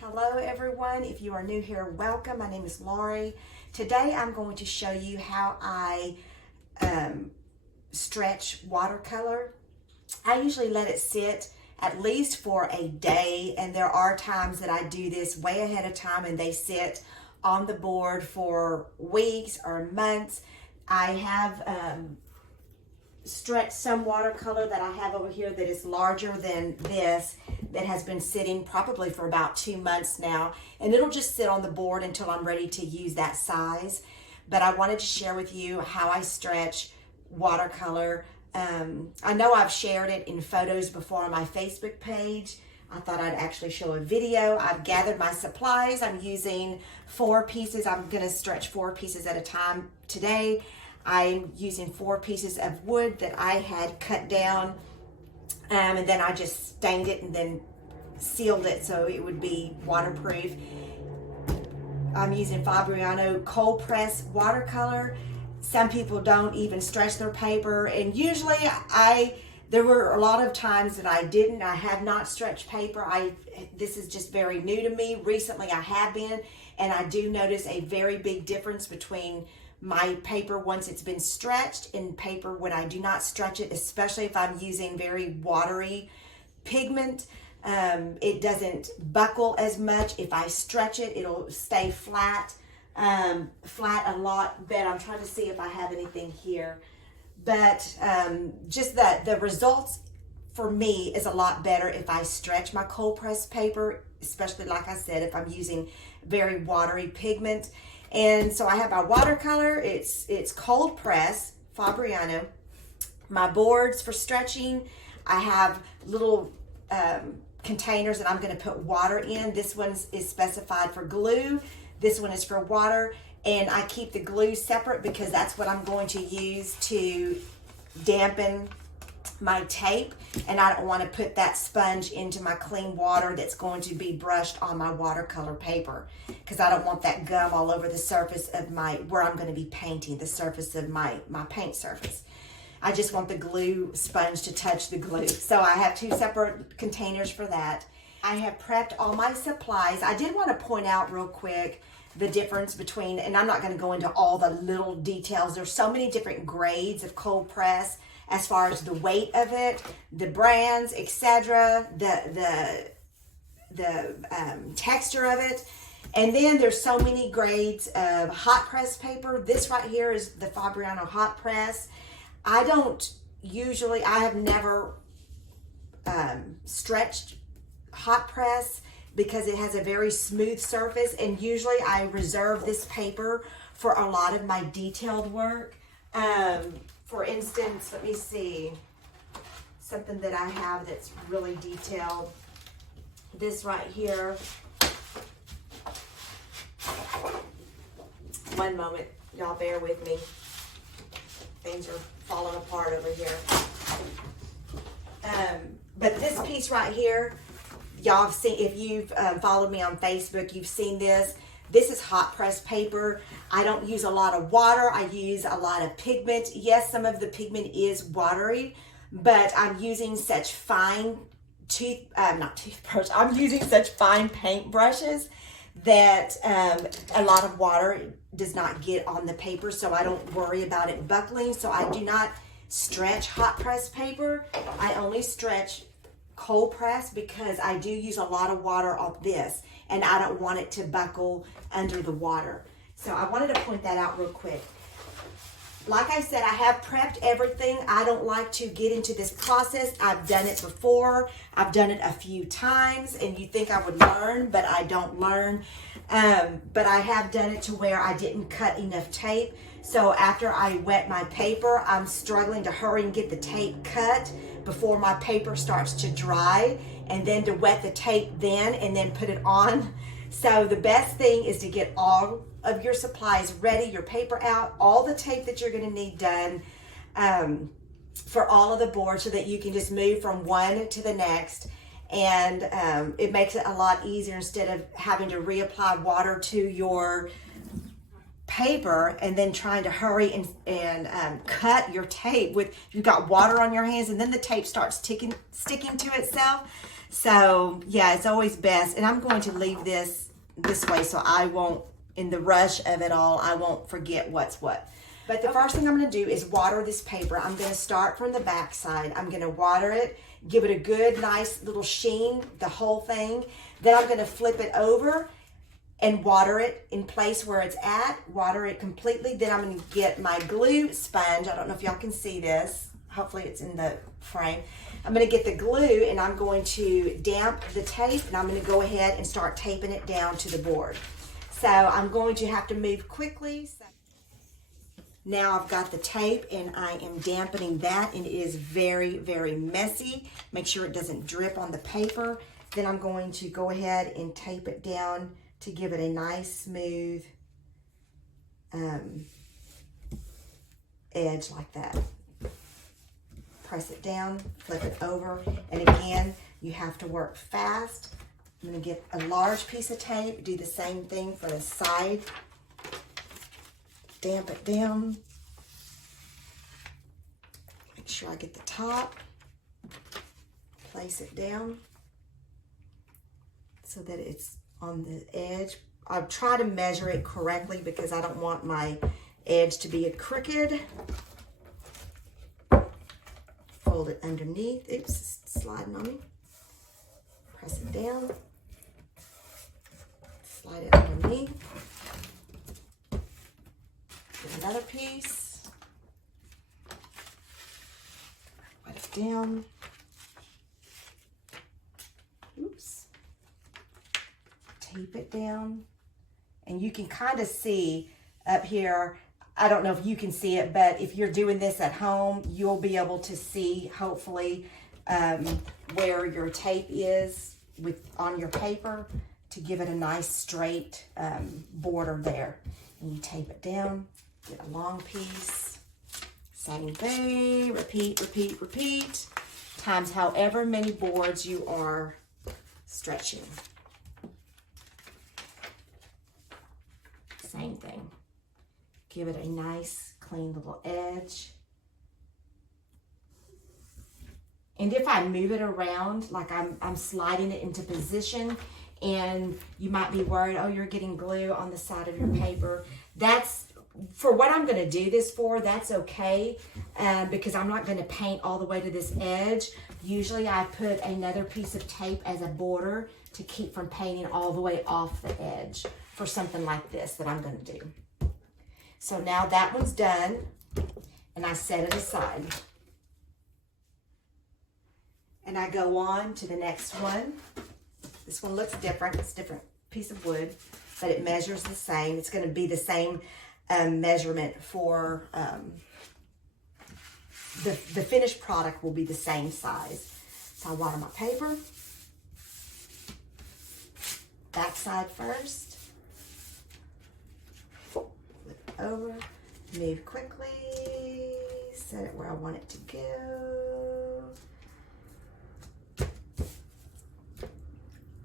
Hello everyone, if you are new here, welcome. My name is Laurie. Today I'm going to show you how I stretch watercolor. I usually let it sit at least for a day, and there are times that I do this way ahead of time and they sit on the board for weeks or months. I have stretched some watercolor that I have over here that is larger than this, that has been sitting probably for about 2 months now, and it'll just sit on the board until I'm ready to use that size. But I wanted to share with you how I stretch watercolor. I know I've shared it in photos before on my Facebook page. I thought I'd actually show a video. I've gathered my supplies. I'm using 4 pieces. I'm going to stretch 4 pieces at a time today. I'm using 4 pieces of wood that I had cut down, and then I just stained it and then sealed it so it would be waterproof. I'm using Fabriano cold press watercolor. Some people don't even stretch their paper, and usually there were a lot of times that I have not stretched paper. This is just very new to me. Recently I have been, and I do notice a very big difference between my paper once it's been stretched and paper when I do not stretch it, especially if I'm using very watery pigment. It doesn't buckle as much. If I stretch it, it'll stay flat a lot better. I'm trying to see if I have anything here, but just the results for me is a lot better if I stretch my cold press paper, especially like I said, if I'm using very watery pigment. And so I have my watercolor, it's cold press, Fabriano. My boards for stretching, I have little containers that I'm going to put water in. This one is specified for glue. This one is for water. And I keep the glue separate because that's what I'm going to use to dampen my tape, and I don't want to put that sponge into my clean water that's going to be brushed on my watercolor paper, because I don't want that gum all over the surface of where I'm going to be painting, the surface of my paint surface. I just want the glue sponge to touch the glue. So I have 2 separate containers for that. I have prepped all my supplies. I did want to point out real quick the difference between, and I'm not going to go into all the little details. There's so many different grades of cold press as far as the weight of it, the brands, etc., the texture of it. And then there's so many grades of hot press paper. This right here is the Fabriano hot press. I have never stretched hot press because it has a very smooth surface, and usually I reserve this paper for a lot of my detailed work. For instance, let me see, something that I have that's really detailed. This right here. One moment, y'all bear with me. Things are falling apart over here. But this piece right here, y'all have seen, if you've followed me on Facebook, you've seen this. This is hot press paper. I don't use a lot of water. I use a lot of pigment. Yes, some of the pigment is watery, but I'm using such fine I'm using such fine paint brushes that a lot of water does not get on the paper, so I don't worry about it buckling. So I do not stretch hot press paper. I only stretch cold press because I do use a lot of water on this, and I don't want it to buckle under the water. So I wanted to point that out real quick. Like I said, I have prepped everything. I don't like to get into this process. I've done it before. I've done it a few times, and you think I would learn, but I don't learn. But I have done it to where I didn't cut enough tape. So after I wet my paper, I'm struggling to hurry and get the tape cut before my paper starts to dry, and then to wet the tape then and then put it on. So the best thing is to get all of your supplies ready, your paper out, all the tape that you're going to need done for all of the boards, so that you can just move from one to the next. And it makes it a lot easier instead of having to reapply water to your paper and then trying to hurry and cut your tape with, you've got water on your hands, and then the tape starts sticking to itself. So yeah, it's always best. And I'm going to leave this way so I won't, in the rush of it all, I won't forget what's what. But the first thing I'm going to do is water this paper. I'm going to start from the back side. I'm going to water it, give it a good, nice little sheen, the whole thing. Then I'm going to flip it over and water it in place where it's at, water it completely. Then I'm going to get my glue sponge. I don't know if y'all can see this. Hopefully it's in the frame. I'm going to get the glue and I'm going to damp the tape, and I'm going to go ahead and start taping it down to the board. So I'm going to have to move quickly. Now I've got the tape and I am dampening that, and it is very, very messy. Make sure it doesn't drip on the paper. Then I'm going to go ahead and tape it down to give it a nice smooth edge like that. Press it down, flip it over, and again, you have to work fast. I'm going to get a large piece of tape, do the same thing for the side. Damp it down. Make sure I get the top. Place it down so that it's on the edge. I'll try to measure it correctly because I don't want my edge to be crooked. Fold it underneath. Oops, it's sliding on me. Press it down. Slide it underneath. Get another piece. Wet it down. Oops. Tape it down. And you can kind of see up here, I don't know if you can see it, but if you're doing this at home, you'll be able to see, hopefully, where your tape is on your paper to give it a nice straight border there. And you tape it down, get a long piece, same thing, repeat, repeat, repeat, times however many boards you are stretching. Same thing. Give it a nice, clean little edge. And if I move it around, like I'm sliding it into position, and you might be worried, oh, you're getting glue on the side of your paper. That's, for what I'm going to do this for, that's okay, because I'm not going to paint all the way to this edge. Usually I put another piece of tape as a border to keep from painting all the way off the edge for something like this that I'm going to do. So now that one's done, and I set it aside. And I go on to the next one. This one looks different. It's a different piece of wood, but it measures the same. It's going to be the same measurement for the finished product will be the same size. So I water my paper. Back side first. Flip it over. Move quickly. Set it where I want it to go.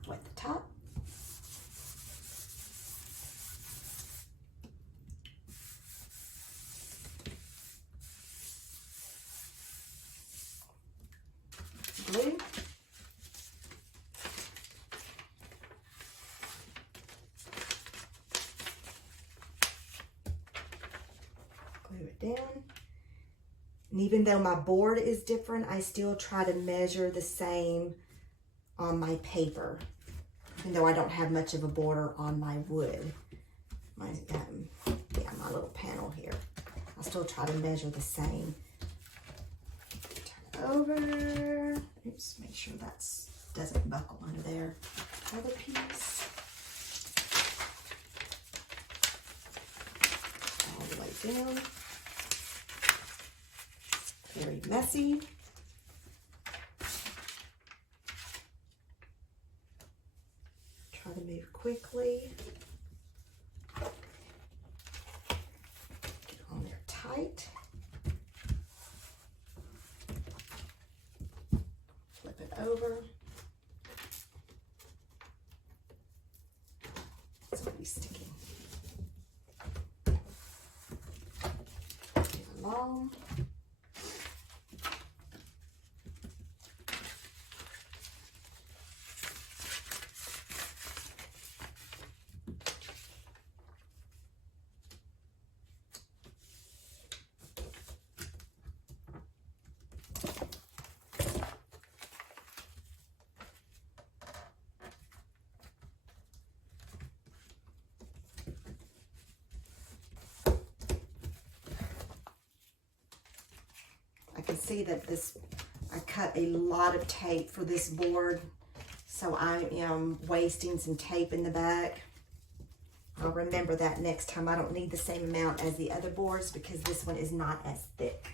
Wet the top. Glue. Glue it down. And even though my board is different, I still try to measure the same on my paper, even though I don't have much of a border on my wood. My little panel here. I still try to measure the same. Turn it over. Oops, make sure that doesn't buckle under there. Other piece. All the way down. Very messy. Try to move quickly. Get on there tight. Flip it over. It's already sticking. can see that I cut a lot of tape for this board, so I am wasting some tape in the back. I'll remember that next time. I don't need the same amount as the other boards because this one is not as thick.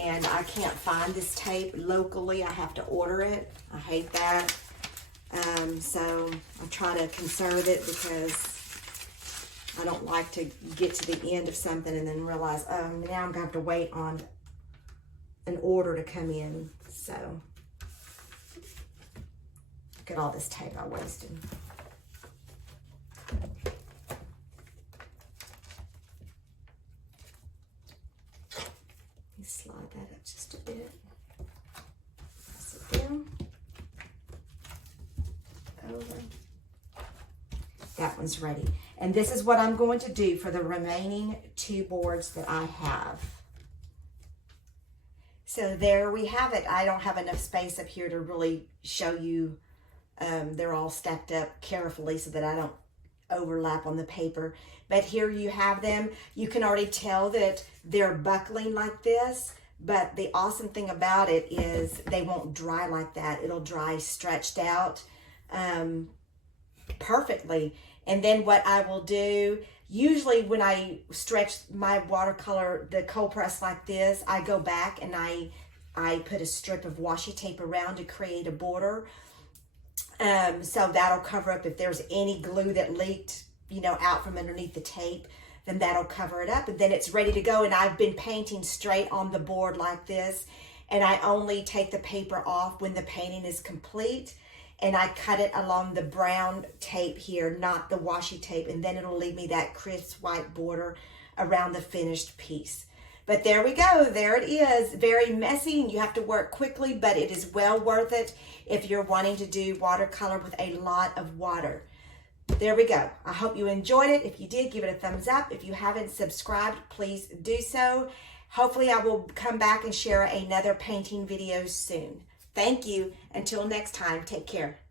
And I can't find this tape locally. I have to order it. I hate that. So I try to conserve it because I don't like to get to the end of something and then realize, oh, now I'm gonna have to wait on an order to come in. So look at all this tape I wasted. Slide that up just a bit. Press it down. Over. That one's ready. And this is what I'm going to do for the remaining 2 boards that I have. So there we have it. I don't have enough space up here to really show you. They're all stacked up carefully so that I don't overlap on the paper. But here you have them. You can already tell that they're buckling like this, but the awesome thing about it is they won't dry like that. It'll dry stretched out perfectly. And then what I will do, usually when I stretch my watercolor, the cold press like this, I go back and I put a strip of washi tape around to create a border. So that'll cover up if there's any glue that leaked, you know, out from underneath the tape, then that'll cover it up, and then it's ready to go. And I've been painting straight on the board like this, and I only take the paper off when the painting is complete, and I cut it along the brown tape here, not the washi tape, and then it'll leave me that crisp white border around the finished piece. But there we go, there it is. Very messy and you have to work quickly, but it is well worth it if you're wanting to do watercolor with a lot of water. There we go. I hope you enjoyed it. If you did, give it a thumbs up. If you haven't subscribed, please do so. Hopefully I will come back and share another painting video soon. Thank you. Until next time, take care.